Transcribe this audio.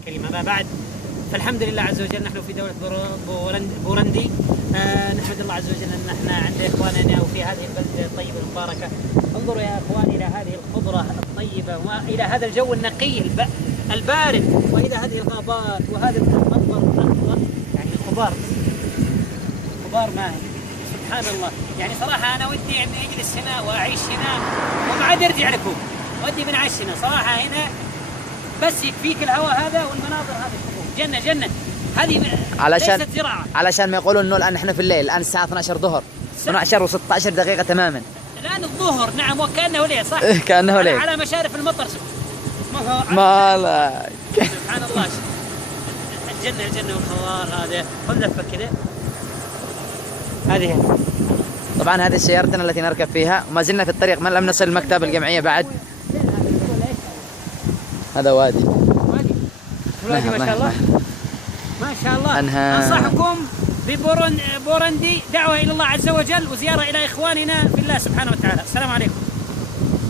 الكريم. أما بعد، فالحمد لله عز وجل نحن في دولة بورندي. نحمد الله عز وجل أن احنا عند إخواننا وفي هذه البلدة الطيبة المباركة. انظروا يا إخواني إلى هذه الخضرة الطيبة وإلى هذا الجو النقي البارد، وإلى هذه الغابات وهذا المنظر، يعني غبار ماهي. سبحان الله. يعني صراحة أنا ودي أن أجلس هنا وأعيش هنا وما عاد أرجع لكم، ودي بنعيش هنا صراحة. هنا بس يكفيك الهواء هذا والمناظر هذه، جنة جنة. هذه ليست زراعة. علشان ما يقولوا إنه الآن إحنا في الليل، الآن الساعة 12 ظهر، 12 و16 دقيقة تماما. الآن الظهر، نعم، وكأنه ليل، صح؟ كأنه ليل على مشارف المطر. ما لا سبحان الله. الجنة والخضار. هذا خذ لفة كذا. هذه طبعا هذه سيارتنا التي نركب فيها، وما زلنا في الطريق، ما لم نصل المكتبة الجمعية بعد. هذا وادي ما شاء الله، ما شاء الله. أنصحكم ببورندي، دعوة إلى الله عز وجل وزيارة إلى إخواننا في الله سبحانه وتعالى. السلام عليكم.